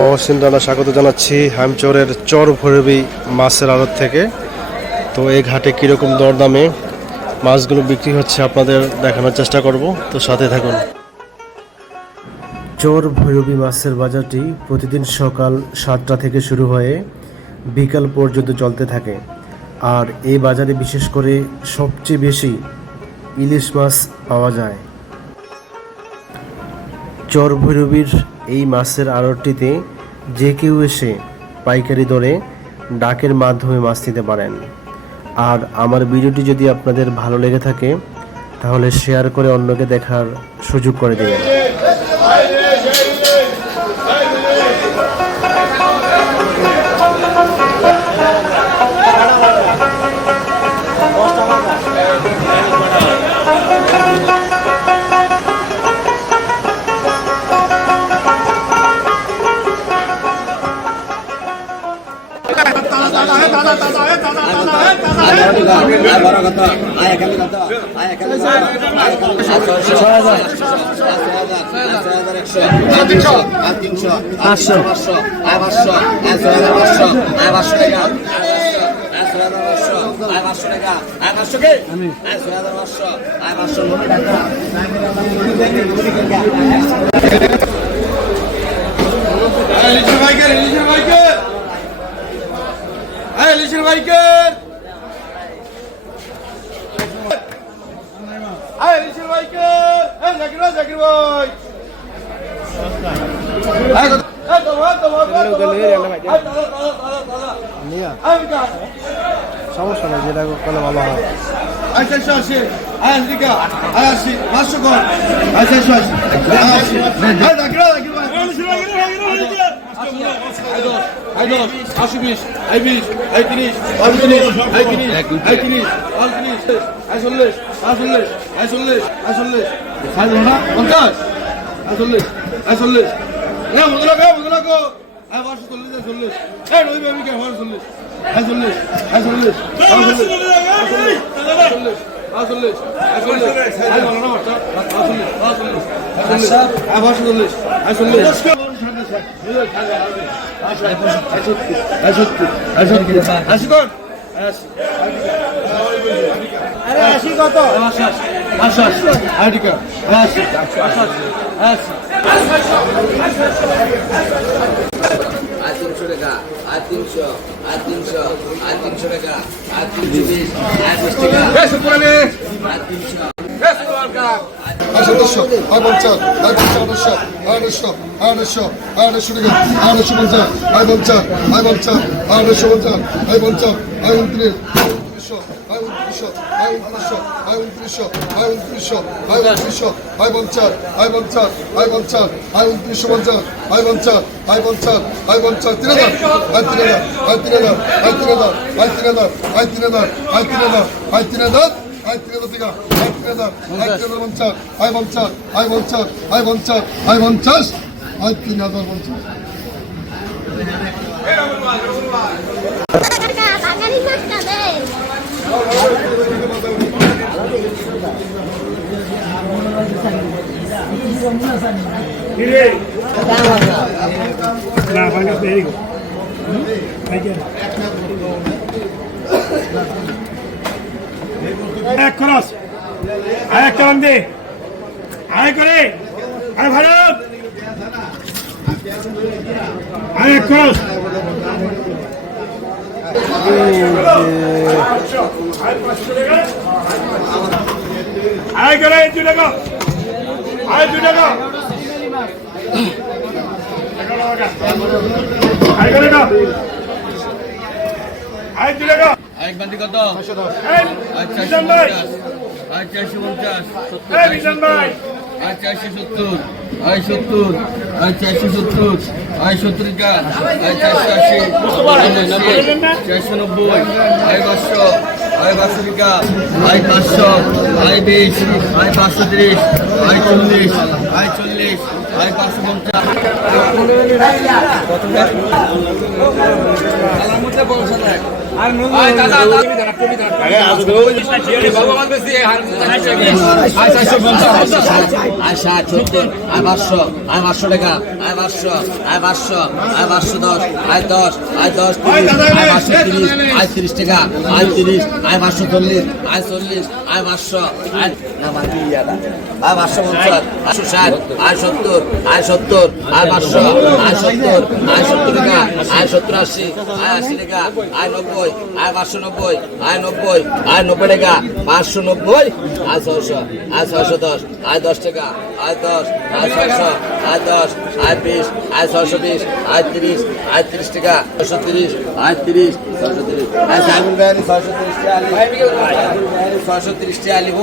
মহসিন স্বাগত জানাচ্ছি হামচরের চর ভৈরবী মাছের আড়ত থেকে। তো এই ঘাটে কীরকম দরদামে মাছগুলো বিক্রি হচ্ছে আপনাদের দেখানোর চেষ্টা করব। তো সাথে থাকুন। চর ভৈরবী মাছের বাজারটি প্রতিদিন সকাল সাতটা থেকে শুরু হয়ে বিকাল পর্যন্ত চলতে থাকে। আর এই বাজারে বিশেষ করে সবচেয়ে বেশি ইলিশ মাছ পাওয়া যায়। চর ভৈরবীর এই মাছের আড়তটিতে যে কেউ এসে পাইকারি দরে ডাকের মাধ্যমে মাছ নিতে পারেন। আর আমার ভিডিওটি যদি আপনাদের ভালো লেগে থাকে, তাহলে শেয়ার করে অন্যকে দেখার সুযোগ করে দেবেন। পাঁচশো পাঁচশো আয় পাঁচশো আয় টাকা ছয় হাজার পাঁচশো আয় পাঁচশো টাকা আয় ইলিশের বাইকের আয় ইলিশের বাইকের এই জাকির ভাই জাকির ভাই। সমস্যা নাই যেটা করলে ভালো হয়। আচ্ছা একশো আশি। আয় আশি। জাকির ভাই আই দশ আশি বিশ আই বিশ আই তিরিশ আই তিরিশ আই তিরিশ আই তিরিশ আই তিরিশ আই চল্লিশ আই চল্লিশ আই চল্লিশ আই চল্লিশ আই না পঞ্চাশ আই চল্লিশ আই চল্লিশ না মতো লাগো মতো লাগো আই পাঁচশো চল্লিশ আই চল্লিশ এই নই আমি কে আমার চল্লিশ আই চল্লিশ আই চল্লিশ আই চল্লিশ আই চল্লিশ আই আই আই আই আশি কর আরে আশি কত আর তিনশো টাকা আর তিনশো আর তিনশো আর তিনশো টাকা আর তিনশো বিশ আর বিশ টাকা আর তিনশো হয় সদস্য হয় পঞ্চাশ হয় পঞ্চাশ আড়াইশো আড়াইশো আড়াইশো আড়াইশো টাকা আড়াইশো পঞ্চাশ হয় পঞ্চাশ হয় পঞ্চাশ আড়াইশো পঞ্চাশ হয় পঞ্চাশ হয় উনত্রিশ তিন হাজার আয় তিন হাজার টাকা আয় তিন হাজার আয় তিন হাজার পঞ্চাশ আয় পঞ্চাশ আয় পঞ্চাশ আয় পঞ্চাশ আয় পঞ্চাশ আয় তিন হাজার পঞ্চাশ না বাংলা দেরি। গো এক খরচ। আয় এক কালাম দে? আয় করে। আয় ভারত আয় এক খরচ। আয় করে দু টাকা আয় দু টাকা আয় করে আয় দু টাকা এক বান্টি কত? ভাই। আয় চারশো পঞ্চাশ। আর চারশো সত্তর। আয় সত্তর। আয় চারশো সত্তর। আয় সত্তর টাকা আয় চারশো আশি। চারশো নব্বই। আয় পাঁচশো আয় পাঁচশো টাকা আয় পাঁচশো আয় বিশ আয় পাঁচশো তিরিশ আয় চল্লিশ আয় চল্লিশ আয় পাঁচশো পঞ্চাশ। আয় পাঁচশো আয় পাঁচশো টাকা আয় পাঁচশো আয় পাঁচশো আয় পাঁচশো দশ আয় দশ আয় দশ তিরিশ আয় পাঁচশো তিরিশ আয় তিরিশ টাকা আয় তিরিশ আয় পাঁচশো চল্লিশ, আয় চল্লিশ, আয় পাঁচশো, আয়। না মাটি ইয়াটা? আয় পাঁচশো পঞ্চাশ পাঁচশো ষাট, আয় সত্তর আয় সত্তর, আয় পাঁচশো, আয় সত্তর আয় সত্তর টাকা, আয় সত্তর আশি, আয় আশি টাকা, আয় নব্বই, আয় পাঁচশো নব্বই, আয় নব্বই আয় নব্বই টাকা, পাঁচশো নব্বই, আয় ছয়শো আয় ছয়শো দশ, আয় দশ টাকা, আয় দশ, আয় ছয়শো, আয় দশ, আয় বিশ, আয় ছয়শো বিশ, আয় তিরিশ আয় তিরিশ টাকা, ছয়শো তিরিশ, আয় তিরিশ, ছয়শো তিরিশ, আয় সাইবুল ছয়শো তিরিশ ছয়শো তিরিশ